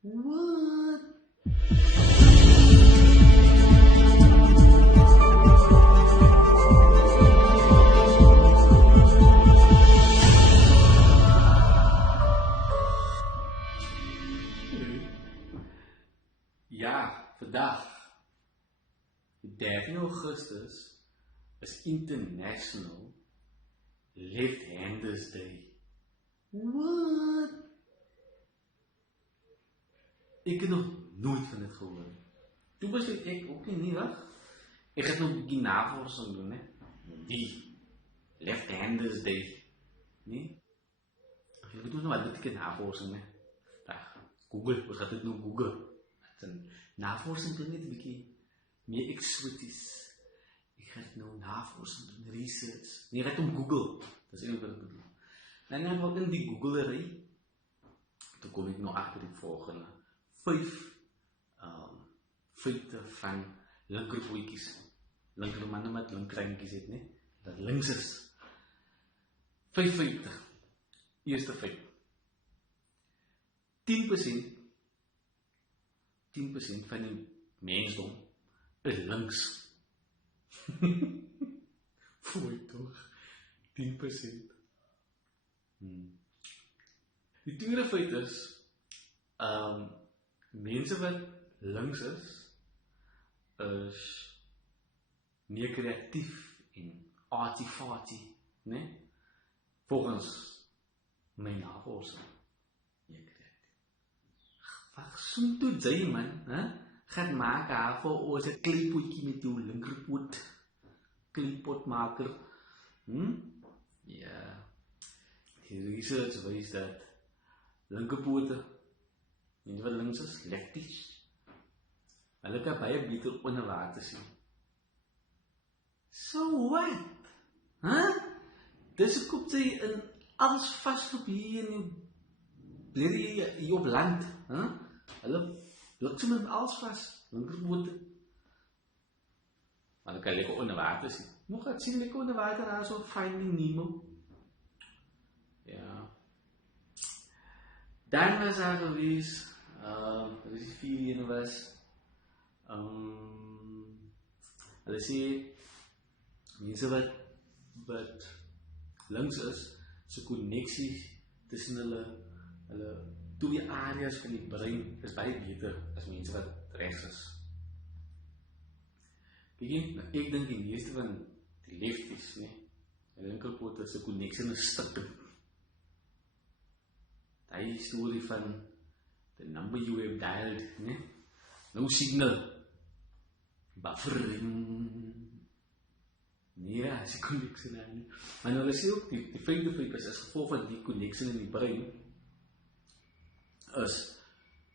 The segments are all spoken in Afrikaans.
What? Ja, vandaag, 13 Augustus, is International Left-Handers Day. What? Ik heb nog nooit van dit gehoord. Toen besloot ik, oké, niet wacht. Ik ga nog een beetje navorsing doen, hè. Die Left-Handers Day. Nee? Ik doe nog wat leuke navorsing, hè. Google, we gaan dit nou Google. Navorsing doen net een beetje meer exotisch. Ik ga het nou navorsing doen, research. Nee, het om Google. Dat is één wat ik bedoel. En dan wat in die Googlerij, toen kom ik nog achter die volgende 5 feiten van linkervoetjies. Linkermannen met linkerhandjies het, nee? Dat links is. 5 feiten. Eerste feit. 10% van die mensdom is links. Voel je toch? 10%. Die tweede feit is, mensen wat links is meer creatief en arty-farty, nee? Volgens mijn navorsing. Meer creatief. Wat soem toe jy man, hè? Gaat maken haar voor ons een kleipotje met jou linkerpoot. Kleipotmaker. Ja. Die research wijst dat linkerpote, weet wat links is? Lefties. Hulle kan baie beter onder water sien. So what? Huh? Dis koop jy in alles vastloop hier in hier op land. Huh? Hulle luk sommer met alles vast. Linkerpote. Maar dan kan je lekker onder water zien. Nog gaat zien lekker onder water daar zo Finding Nemo. Ja. Dan was daar geweest, dat is die 4 ene was, hulle sê, mense wat links is, so connectie tussen hulle twee areas van die brein is baie beter as mense wat rechts is. Kijk, ek dink die meeste van die lefties, nee, die linkerpoot is 'n connectie in 'n stikken. Die story van the number you have dialed, nee? No signal. Buffering. Nee, ja, is die connectie daar nie. Maar nou is ook, die feite feit is as gevolg van die connectie in die brein, is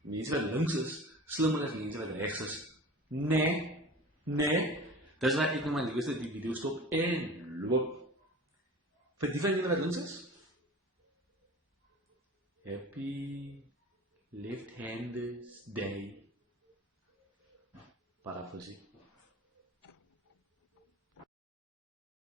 mense wat links is, slimmer as mense wat rechts is. Nee, dis waar ek nou maar liefst die video stop en loop. Vir die van julle wat links is, Happy Left-Handers Day. Parafrasie.